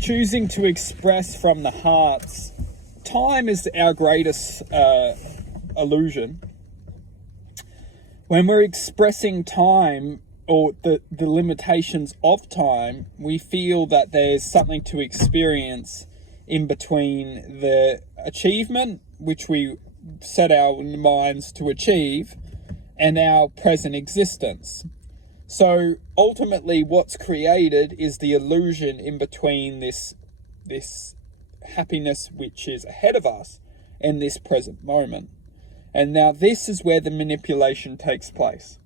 choosing to express from the hearts, time is our greatest illusion. When we're expressing time or the limitations of time, we feel that there's something to experience in between the achievement, which we set our minds to achieve, and our present existence. So ultimately what's created is the illusion in between this happiness which is ahead of us and this present moment. And now this is where the manipulation takes place.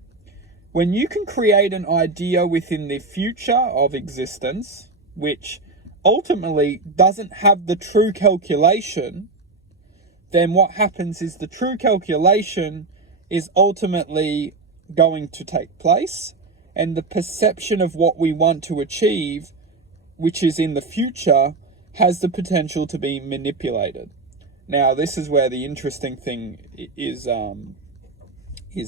When you can create an idea within the future of existence, which ultimately doesn't have the true calculation, then what happens is the true calculation is ultimately going to take place, and the perception of what we want to achieve, which is in the future, has the potential to be manipulated. Now, this is where the interesting thing is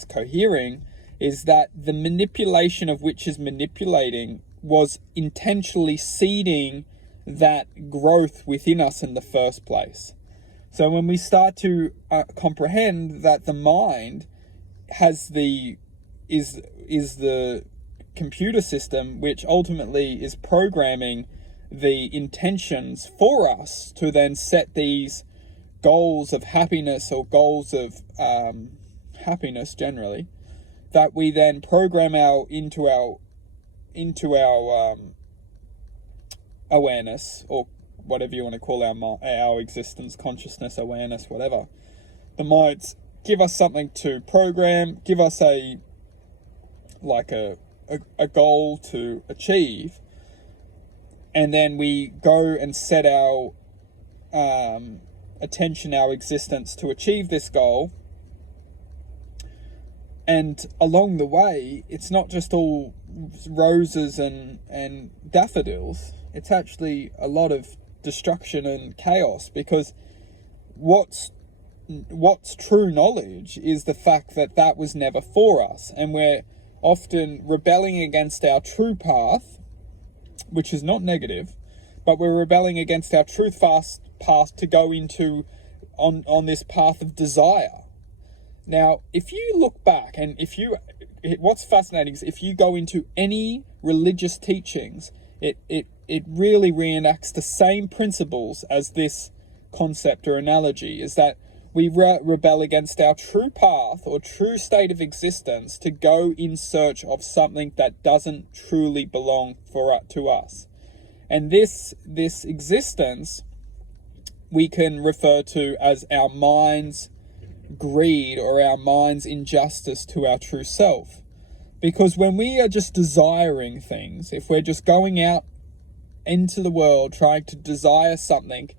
cohering, is that the manipulation of which is manipulating was intentionally seeding that growth within us in the first place. So when we start to comprehend that the mind is the computer system which ultimately is programming the intentions for us to then set these goals of happiness or goals of happiness generally, that we then program into our awareness, or whatever you want to call our existence, consciousness, awareness, whatever. The minds give us something to program, give us a goal to achieve, and then we go and set our attention, our existence to achieve this goal. And along the way, it's not just all roses and daffodils. It's actually a lot of destruction and chaos, because what's true knowledge is the fact that that was never for us, and we're often rebelling against our true path, which is not negative, but we're rebelling against our truth path to go into on this path of desire. Now, if you look back, and what's fascinating is if you go into any religious teachings, it really reenacts the same principles as this concept or analogy, is that we rebel against our true path or true state of existence to go in search of something that doesn't truly belong to us. And this existence we can refer to as our mind's greed or our mind's injustice to our true self. Because when we are just desiring things, if we're just going out into the world trying to desire something,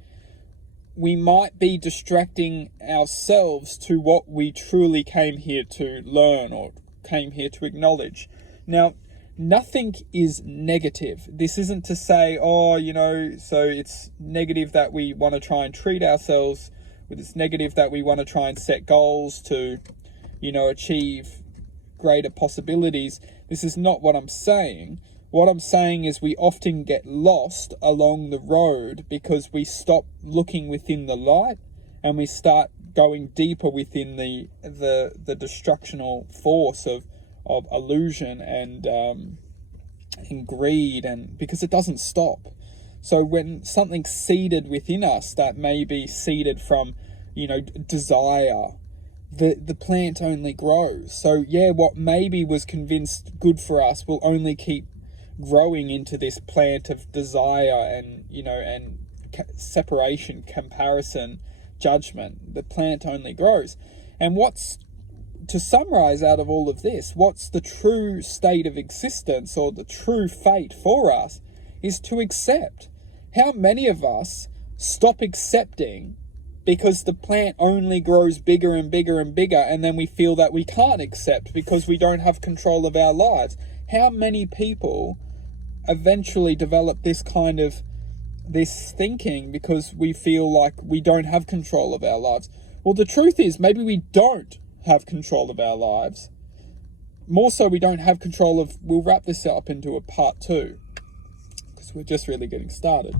we might be distracting ourselves to what we truly came here to learn or came here to acknowledge. Now, nothing is negative. This isn't to say, so it's negative that we want to try and treat ourselves, it's negative that we want to try and set goals to, achieve greater possibilities. This is not what I'm saying. What I'm saying is we often get lost along the road because we stop looking within the light and we start going deeper within the destructional force of illusion and greed, and because it doesn't stop. So when something's seeded within us that may be seeded from, desire, the plant only grows. So what maybe was convinced good for us will only keep growing into this plant of desire and separation, comparison, judgment. The plant only grows. And to summarize out of all of this, what's the true state of existence or the true fate for us is to accept. How many of us stop accepting because the plant only grows bigger and bigger and bigger, and then we feel that we can't accept because we don't have control of our lives? How many people eventually develop this thinking because we feel like we don't have control of our lives? Well, the truth is maybe we don't have control of our lives. More so, we don't have control of, we'll wrap this up into a part 2, because we're just really getting started.